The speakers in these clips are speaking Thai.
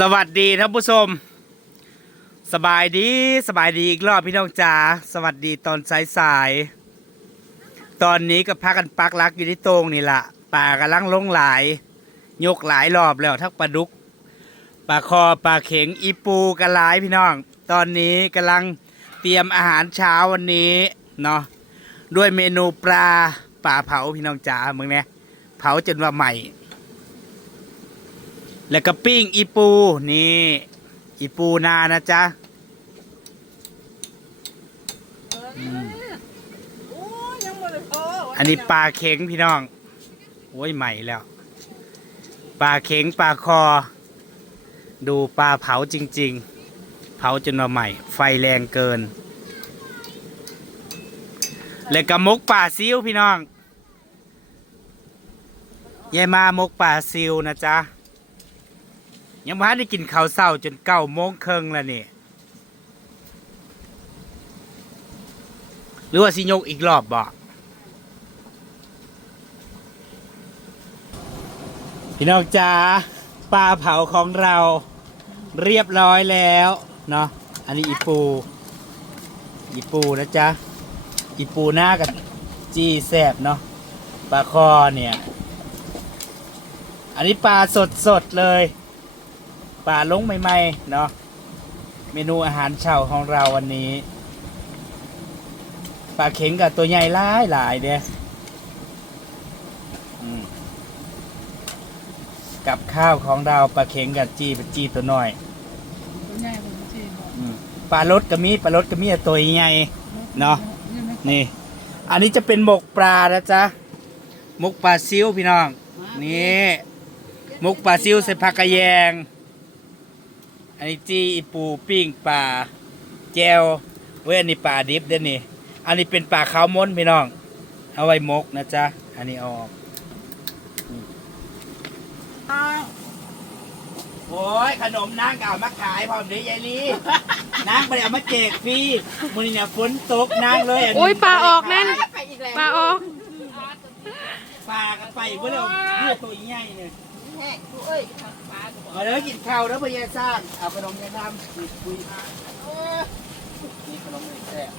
สวัสดีท่านผู้ชม สบายดีสบายดีอีกรอบพี่น้องจ๋าสวัสดีตอนสายสายๆตอนนี้ก็พากันปักลักอยู่ที่โตรงนี่ละป่ากำลังลงหลาย ยกหลายรอบแล้วทั้งปลาดุกปลาคอปลาเข็งอีปูกระหลายพี่น้อง ตอนนี้กำลังเตรียมอาหารเช้าวันนี้เนาะด้วยเมนูปลาปลาเผาพี่น้องจ๋ามึงเนี่ยเผาจนว่าใหม่ แล้วก็ปิ้งอีปูนี่อีปูนานะจ๊ะอันนี้ปลาเข็งพี่น้อง โอ้ยใหม่แล้ว ปลาเข็งปลาคอ ดูปลาเผาจริง ๆ เผาจนมาใหม่ ไฟแรงเกิน แล้วก็มกป่าซิวพี่น้องยายมามกป่าซิวนะจ๊ะ ยังไม่ได้กินข้าวเศร้าจนเก้าโมงครึ่งแล้วนี่หรือว่าสิยกอีกรอบบ่พี่น้องจ๋าปลาเผาของเราเรียบร้อยแล้วเนาะอันนี้อีปู อีปูนะจ๊ะ อีปูหน้ากับจีแซบเนาะปลาคอเนี่ย อันนี้ปลาสดสดๆเลย ปลาลงใหม่ๆเนาะเมนูอาหารเช้าของเราวันนี้ปลาเข็งกับตัวใหญ่หลายหลายๆเด้อืมกับข้าวของเราปลาเข็งกับจีเป็นจีตัวน้อยอืมปลารสก็มีปลารสก็มีแต่ตัวใหญ่เนาะนี่ อันนี้จะเป็นหมกปลานะจ๊ะหมกปลาซิวพี่น้องนี่หมกปลาซิวใส่ผักกระแยง อันนี้จีอีปูปิ้งปลาแจวเว้ยอันนี้ปลาดิบเด้อนี่ อันนี้เป็นปลาขาวม้นพี่น้อง เอาไว้มกนะจ๊ะ อันนี้เอาออกโอ้ยขนมนางเก่ามาขายพร้อมเด้ยายลีนางไปเอามาแจกฟรีมือนี่เนี่ยฝนตกนางเลยนนี้อุ้ยปลาออกนั่นปลาออก ปลากันไปเพื่อเอาเพื่อตัวใหญ่เนี่ย เอาเด้กินข้าวแล้อพะย่าซ่านเอาขนมยาซ่านคุยคุยนี่ขนมแซ่บ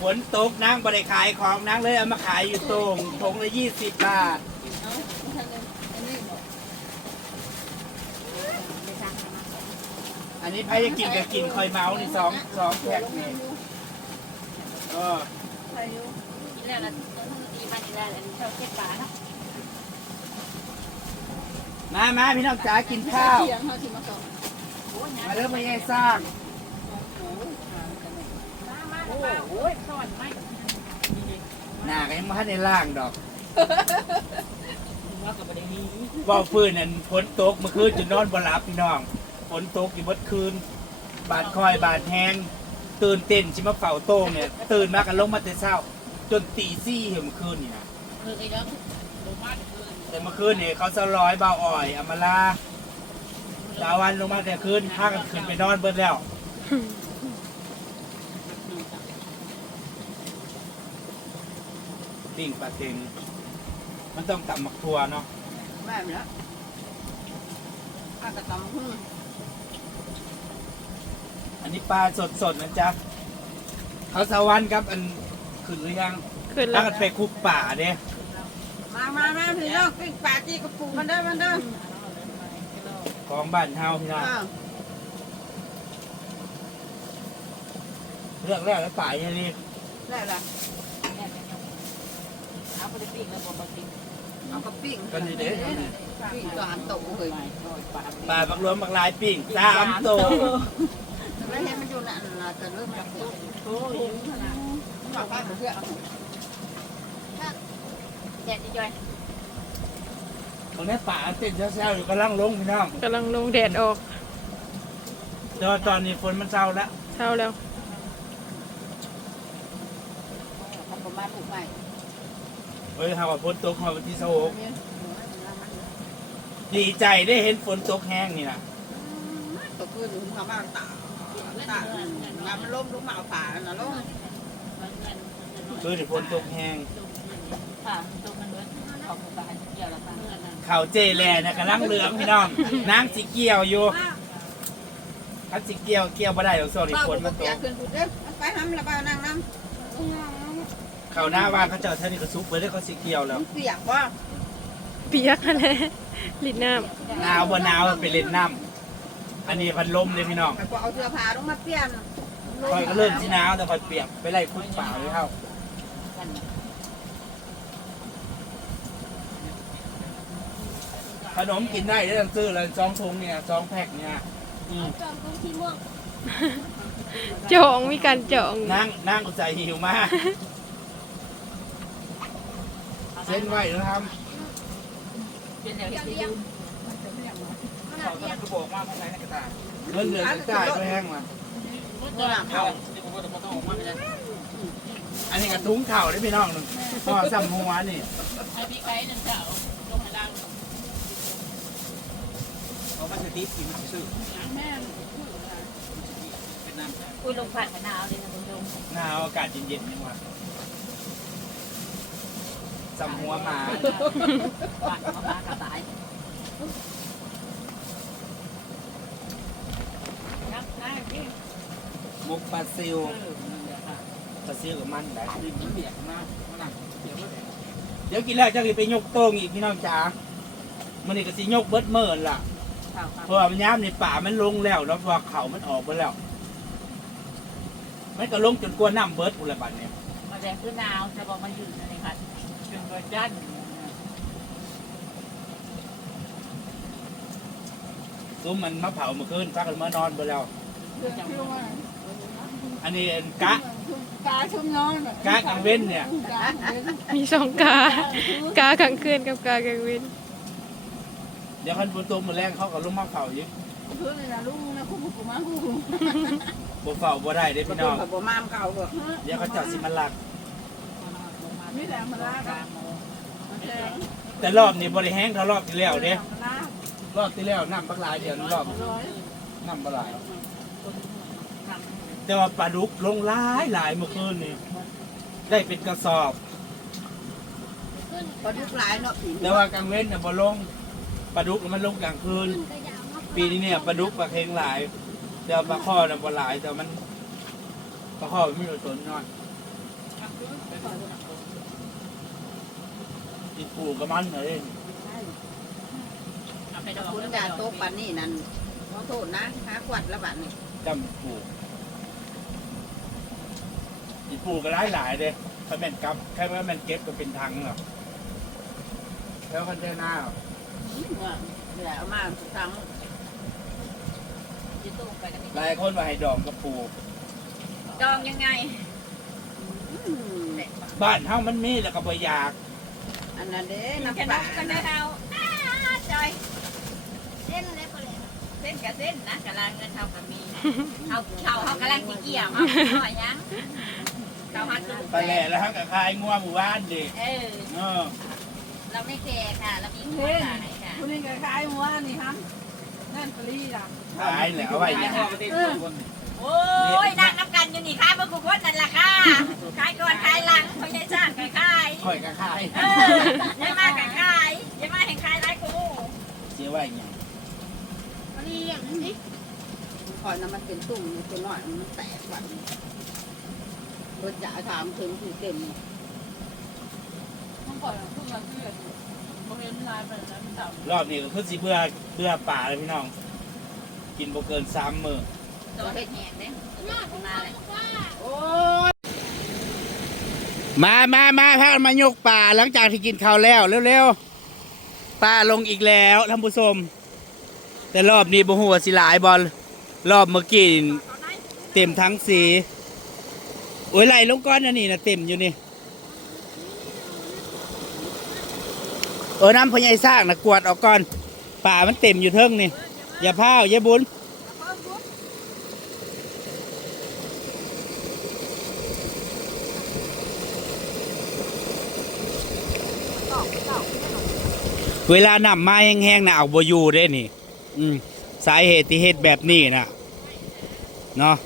ฝนตกนั่งบริขายของนั่งเลยเอามาขายอยู่ตรงทงละยี่สิบบาทอันนี้ไพ่จะกินกับกินคอยเมาส์นี่สองสองแพ็คนี่ก็กินแล้วนะต้องตีมันได้แล้วชอบเช็ดปลาเนะ มามาพี่น้องจ๋ากินข้าว มาเริ่มมาแย่สร้างหน้าก็ยังไม่ทันในล่างดอกบอกฟืนนั่นฝนตกเมื่อคืนจนนอนบ่หลับพี่น้องฝนตกอยู่เมื่อคืน บาดคอยบาดแห้งตื่นเต้นชิมาเฝ้าโต้งเนี่ยตื่นมากันลงมาแต่เช้า จนตีสี่เห็นเมื่อคืนนี่นะ แต่เมื่อคืนเนี่ยเขาสลอยเบาอ่อยอามาลาดาวันลงมาแต่คืนพากันขึ้นไปนอนเบิดแล้วปิ้งปลาเค็งมันต้องตำมักทัวเนาะแม่ไปแล้วอากระตำพึ่งอันนี้ปลาสดๆนะจ๊ะเขาสวรรค์ครับ อันขึ้นหรือยังขึ้นแล้ถ้าวกันไปคุกป่าเด้ มามามาพี่น้องปิ้งปลาจีกระปุกมันเด้อมันเด้อของบ้านเฮาพี่น้องอ้าวเลือกแรกแล้วป่าอย่างนี้ได้ละเอาไปปิ้งแล้วบอกปิ้งเอากระปิ้งกันดีเด้ปิ้งตัวหันโตเลยปลาบักรวมบักลายปิ้งสามตัวแล้วเห็นมันอยู่นั่นน่ะจะเริ่มมันเสียโอ้ยมันบอกว่าเพื่อเอา ตรงนี้ป่าเต้นเช้าๆอยู่กำลังลงพี่น้องกำลังลงแดดออกแต่ว่าตอนนี้ฝนมันเช้าแล้วเช้าแล้วเอาประมาณผูกใหม่เฮ้ยหากว่าฝนตกมาวันที่สองดีใจได้เห็นฝนตกแห้งนี่นะตกคืนทำบ้านตาตาน้ำมันล้มลงมาเอาฝาแล้วนะล้มคือที่ฝนตกแห้งท ค่ะตรงมันเบิดของหมู่บ้านเกี่ยวละค่ะเข่าเจแลนะกำลังเหลืองพี่น้องนางสีเกี่ยวอยู่ถ้าสีเกี่ยวเกี่ยวบ่ได้เดี๋ยวโซนอีกเป้าคนบุมากตเปียกกขึ้นบุกเด้อไปทำละเป้านั่งน้เขาหน้าว่างเขาเจ้าท่านนี่ก็ซุกเบิดได้เขาสีเกี่ยวแล้วำเปียกว่าเปียกอะไรลิดน้หนาวบ่หนาวไปเล่นน้ำอันนี้พัดลมเลยพี่น้อง ไปเอาเสื้อผ้าลงมาเปลี่ยนคอยก็เริ่มที่หนาวแต่คอยเปียกไปไล่คุดป่าเลยเข้า ขนมกินได้ได้ต้องซื้อเลยซองทุงเนี่ยซองแพ็คเนี่ยอืมำจองมีการจองนั่งนั่งอุตส่าห์หิวมากเส้นไหวนะครับเป็นอย่างที่เขาตะกระบอกมากเมื่อไหร่นะกระตายเงินเหลือจะจ่ายก็แห้งมาตัวหลังเขาอันนี้กระทุ้งเข่าได้พี่น้องหนึ่งพ่อซ้ำหัวนี่ให้พี่ไก่หนึ่งเจ้าลงมาดัง เขามาสติกินซื้อแม่เป็นน้ำคุยลงผัดมะนาวเลยนะคุณผู้ชมหนาวอากาศเย็นๆนี่ว่ะซ้ำหัวหมาผัดมะนาวกระต่ายนักได้พี่มุกปลาซิวปลาซิวกับมันได้เปียกมากเดี๋ยวกินแล้วจะไปยกโต้งอีกพี่น้องจ๋ามันนี่ก็สิยกเบิดเมินล่ะ ข่าวเพราะว่ามันย้ำในป่ามันลงแล้วแล้วพอเขามันออกไปแล้ว มันก็ลงจนกลัวน้ำเบิดอุละบัดเนี่ยมาแดงคือหนาวจะบอกมาอยู่ในนี้ค่ะเป็นเบอร์จันซุ้มมันมะเผาเมื่อคืนพักกันเมื่อนอนไปแล้ว อันนี้กะกาชุ่มนอนกะกลางเว้นเนี่ย มีสองกากากลางคืนกับกากลางวิน เดี๋ยวคันฝนตกมาแรงเขาก็ลงมาเผาอีกเพื่อนนะลุงนะคุณผู้มาคุณบ่เฝ้าบ่ได้เด้พี่พี่น้น้อองงบ่มามเก่าบ่เดี๋ยวเขาเจับสิมันหลัก ไม่แรงมาลากันแต่รอบนี้บ่ได้แห้งเท่ารอบที่แล้วเด้รอบที่แล้วน้ำบักหลายเดียวรอบน้ำบักหลาย แต่ว่าปลาดุกลงหลายหลายเมื่อคืนนี่ได้เป็นกระสอบ พอทุกหลายเนาะผีแต่ว่ากลางเว้นเนี่ยบ่ลง ปลาดุกมันลงกลางคืน ปีนี้เนี่ยปลาดุกปลาเค็งหลายแต่ว่าปลาข้อเนี่ยบ่หลายแต่มันปลาข้อมันไม่รู้ตนน้อยอีปูกับมันเลยคุณยาโตปันนี่นั่นขอโทษนะหาขวัดละบาทนี่จำอีปูอีปูก็หลายหลายๆเลยถ้าแม่นกับแค่ว่าแม่นเก็บก็เป็นทังหรอกแล้วคอนเทนเนอร์ เดี๋ยวเอามาทั้งจิตู้ไปกันหลายคนว่าให้ดองกับปูจองยังไงบ้านเฮามันมีแล้วก็บ่อยากอันนั้นเด้น้ำปลากันได้เอาจอยเส้นเล็กเลยเส้นกับเส้นนะกำลังเงินเท่ากับมีเอาเขาเขากำลังสีเกี่ยวเอาหน่อยยังเขาหัดลูกไปแหล่แล้วทั้งกับคายงัวหมู่บ้านดิเออเออเราไม่แคร์ค่ะ เรามีหัวใจค่ะ คุณนี่ก็ขายหัวนี่ฮัมนั่นปลีล่ะขายแล้วเอาไว้อย่างโอ้ยนั่งน้ำกันอยู่นี่ค่ะเมื่อกูคนนั่นแหละค่ะขายก่อนขายหลังเขาใหญ่จ้างขายขายค่อยก็ขายเออยังมาขายขายยังมาแห่งขายไรกูเสียไว้อย่างอันนี้อย่างนี้คอยน้ำมันเป็นตุ่มตัวน้อยมันแตกวันรถจ่าถามถึงคือเต็มต้องก่อนเพิ่งมาเพื่อน โมเห็นลายไปแล้วมันต่ำรอบนี้ก็คือสิเบื่อเบื่อป่าเลยพี่น้อง กินบ่เกินสามมื้อตัวเห็ดแหงเนี่ยมาเลยโอ้ยมามามาพากันมายกป่าหลังจากที่กินข้าวแล้วเร็วๆป่าลงอีกแล้วท่านผู้ชมแต่รอบนี้บ่ฮู้ว่าสิหลายบอลรอบเมื่อกี้นี่เต็มทั้งสีโอ้ยไหลลงก้อนอันนี้นะเต็มอยู่นี่ เออน้ำพญายสร้างนะกวดออกก่อนป่ามันเต็มอยู่เทิงนี่ อย่าพาวอย่าบุญเวลานำมาแห้งๆนะเอาบอยู่ได้นี่ อืมสาเหตุที่เหตุแบบนี้นะเนาะ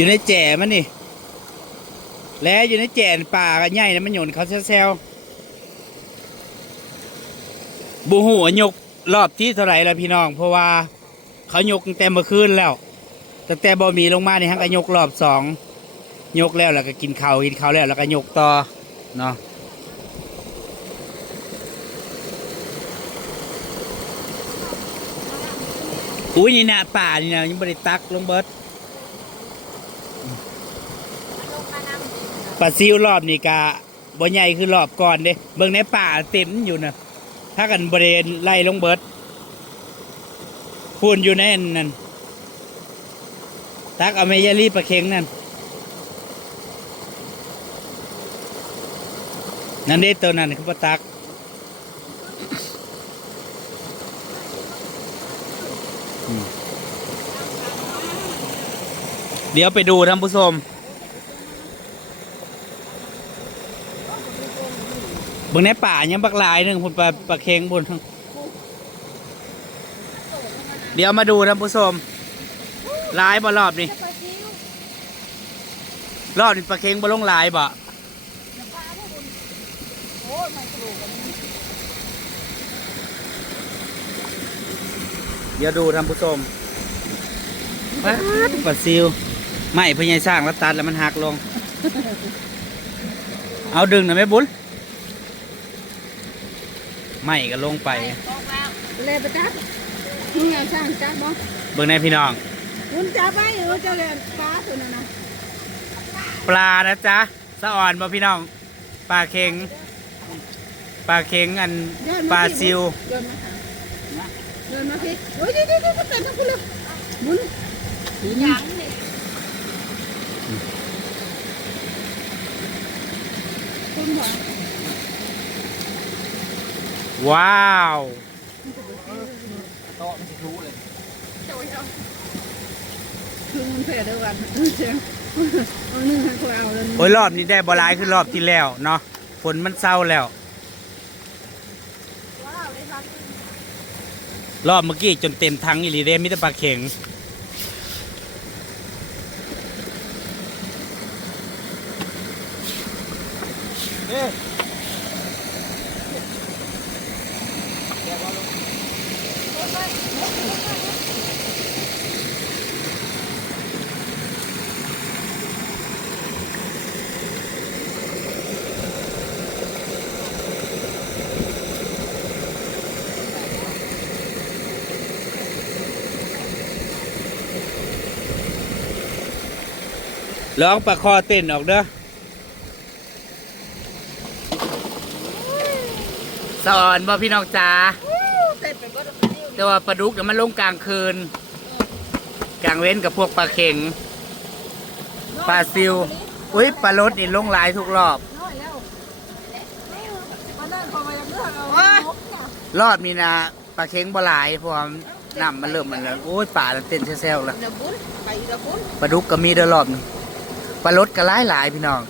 อยู่ในแจ่มันนี่ แล้วอยู่ในแจ่ป่ากันใหญ่นะมันโยนเขาแซวบูหูยกรอบที่เท่าไรแล้วพี่น้อง เพราะว่าเขายกตั้งแต่เมื่อคืนแล้วแตั้งแต่บอมีลงมาเนี่ยฮังก็ยกรอบสองยกแล้วแล้วก็กินเขากินเขาแล้วแล้วก็ยกต่อเนาะอุ้ยนี่นะป่านี่นะยังบริตักลงเบิด ปลาซิวรอบนี่กะบ่ใหญ่คือรอบก่อนเด้เบิ่งในป่าเต็มอยู่นะถ้ากันบริเวณไล่ลงเบิดพูนอยู่ในนนั่นตักเอาเมยาลีปลาเค็งนั่นนั่นเด้ตัวนั้นคือปลาตักเดี๋ยวไปดูท่านผู้ชม บิ่งในป่ายังบักลายหนึ่งพุ่นปลาปลาเค็งพุ่นเดี๋ยวมาดูท่านผู้ชมลายบ่รอบนี่รอบนี้ปลาเค็งบ่ลงลายบ่เดี๋ยวดูท่านผู้ชมปลาปลาซิวไม่พญายสร้างแล้วตัดแล้วมันหักลง เอาดึงหน่อยไหมบุญ ไม่ก็ลงไป เลยไปจับมึงเอาช่างจับบ่เบิ่งในพี่น้อง คุณจับไปเออเจ้าเรียนปลาตัวนั้นนะปลานะจ๊ะสะอ่อนบ่พี่น้อง ปลาเค็ง ปลาเค็งอันปลาซิว เดินมาหาเดินมาพี่โอ้ยเดี๋ยวเดี๋ยวเดี๋ยวแต่ทั้งคุณเลยบุญยังนี่คุณหัว ว้าวคือมันเผ็ดด้วยกันเสียงเอาหนึ่งให้พวกเราเลยโอ้ยรอบนี้ได้บหลายขึ้นรอบที่แล้วเนาะฝนมันเศร้าแล้ว รอบเมื่อกี้จนเต็มทั้งอีหลีเดมิตรปลาเข็งลอ งปลาคอเต้นออกเด้อสอนบ่พี่น้องจ๋าเต็มไปหมดเลยแต่ว่าปลาดุกเนี่ยมันลงกลางคืน กลางเว้นกับพวกปลาเข็ง ปลาซิว อุ้ยปลารดนี่ลงหลายทุกรอบ น้อยแล้วมานั่งพอมาอยากเลือกเอารอบนี้นะปลาเข็งบ่หลายเพราะว่าน้ำมันเริ่มมันแล้วโอ้ยป่ามันเต้นแซวๆแล้ว เดี๋ยวบุญไปเดี๋ยวบุญปลาดุกก็มีเด้อรอบนึง ปลารดก็หลายหลายพี่น้อง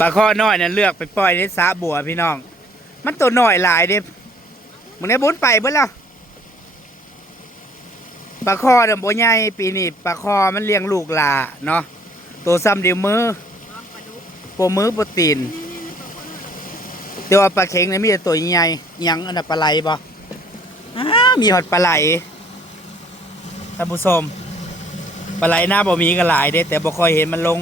ปลาข้อน้อยเนี่ยเลือกไปปล่อยในสระบัวพี่น้อง มันตัวน้อยหลายเด้มึงได้บุญไปเบิ่แล้วปลาข้อเนี่ยบ่ใหญ่ปีนี้ปลาข้อมันเลี้ยงลูกหลาเนาะตัวซ้ำเดียวมือปวมือปวตีนแต่ว่าปลาเข็งเนี่ยมีแต่ตัวใหญ่ยังอันปลาไหลบ่มีหอดปลาไหล ท่านผู้ชมปลาไหลหน้าบ่มีก็หลายเด้แต่บ่ค่อยเห็นมันลง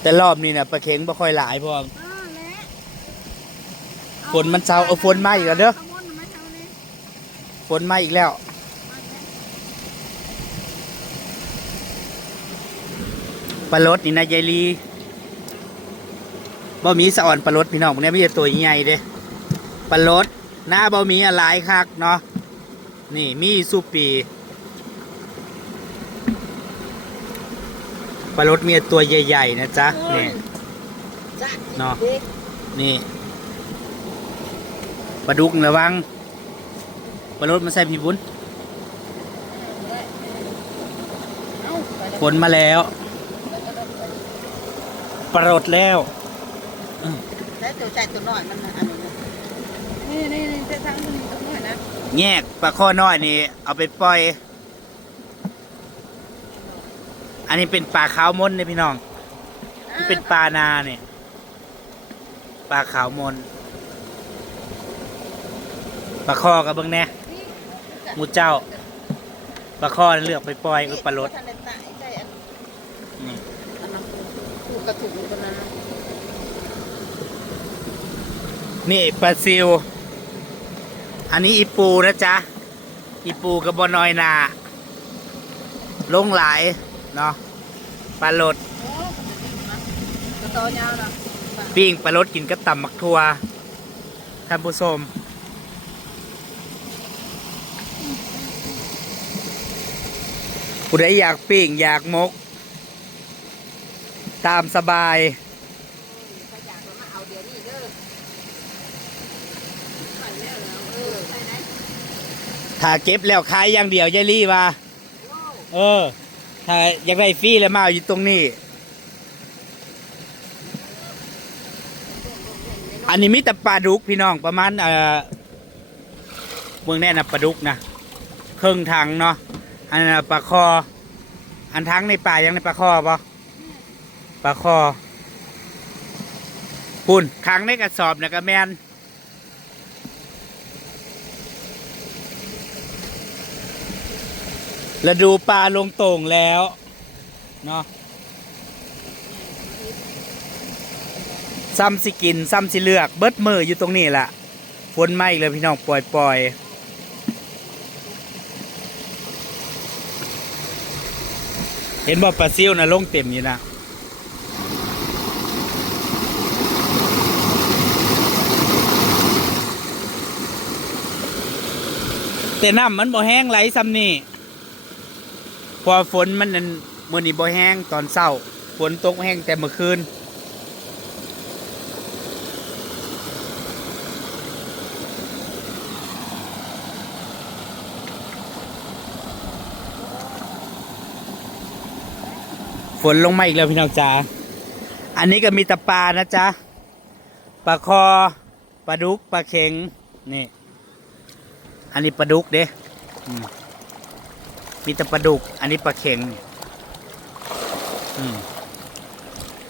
แต่รอบนี้นะปลาเข็งบ่ค่อยหลายพ่อฝนมันเช้าเอาฝนมาอีกแล้วเด้อฝนมาอีกแล้วปลารดนี่นะยายลีบ่มีสะอ่อนปลารดพี่น้องพวกนี้มีแต่ตัวใหญ่เด้ปลารด หน้าบ่มีอะไรคักเนาะนี่มีสุปีปลารดมีแต่ตัวใหญ่ ๆ นะจ๊ะนี่จ้ะเนาะนี่ปลาดุกระวังปลารดมาใส่พี่บุญเอ้าไปฝนมาแล้วปลารดแล้วแต่ตัวใจตัวน้อยมันอันนี้ นะนี่นี่นี่จะทั้งตรงนี้ตรงนี้นะแยกปลาข้อน้อยนี่ เอาไปปล่อย อันนี้เป็นปลาขาวมนเนี่ยพี่น้องนี่เป็นปลานาเนี่ยปลาขาวมนปลาข้อกับเบิ้งแน่หมูเจ้าปลาข้อเลือกไปปล่อยอุปลาลดทันได้ตายใจอันอืมอันนั้นถูกกระถูกกันนะนี่ปลาซิว อันนี้อีปูนะจ๊ะ อีปูกับบอนอยนา ลงหลาย เนาะปลาลดปิ้งปลาลดกินกับตำมักทัวท่านผู้ชมผู้ใดอยากปิ้งอยากมก ตามสบาย ถ้าอยากมาเอาเดี๋ยวนี้เด้อใส่แล้วแล้วเออใส่ไหน ถ้าเก็บแล้วขายอย่างเดียวยายลี่ว่า เออ ถ้าอยากได้ฟรีแล้วมาเอาอยู่ตรงนี้ อันนี้มีแต่ปลาดุกพี่น้องประมาณเอ่อเมืองแน่นะปลาดุกนะครึ่งถังเนาะอันนั้นนะปลาคอ อันทั้งในป่ายังในปลาคอปะปลาคอปุ่นขังในกระสอบนะกระแมน แล้วดูปลาลงโต่งแล้วเนาะซ้ำสิกินซ้ำสิเลือก เบิดมืออยู่ตรงนี้แหละฝนไหมาอีกเลยพี่น้องปล่อยปล่อยเห็นบ่ปลาซิวนะลงเต็มอยู่นะแต่น้ำมันบ่แห้งไหลซ้ำนี่ พอฝนมันนั่นมื่อนี้บ่แห้งตอนเช้า ฝนตกแห้งแต่เมื่อคืนฝนลงมาอีกแล้วพี่น้องจ๋า อันนี้ก็มีตะปานะจ๊ะ ปลาคอ ปลาดุก ปลาเข็ง นี่ อันนี้ปลาดุกเด้อ มีแต่ปลาดุก อันนี้ปลาเข็ง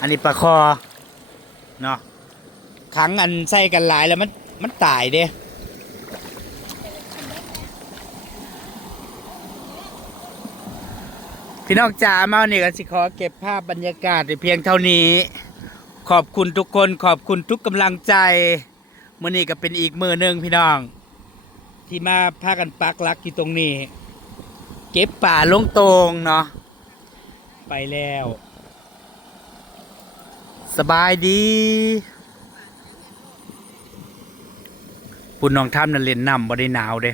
อันนี้ปลาคอ เนาะขังอันใส่กันหลายแล้วมันมันตายเด้พี่น้องจ๋ามาเนี่ยก็สิขอเก็บภาพบรรยากาศเพียงเท่านี้ ขอบคุณทุกคนขอบคุณทุกกำลังใจมื่อนี้ก็เป็นอีกมือหนึ่งพี่น้อง ที่มาพากันปักลักอยู่ตรงนี้ เก็บป่าลงตรงเนาะไปแล้ว สบายดีปุ่นน้องท่ามนั่นเล่นน้ำบ่ได้หนาวเด้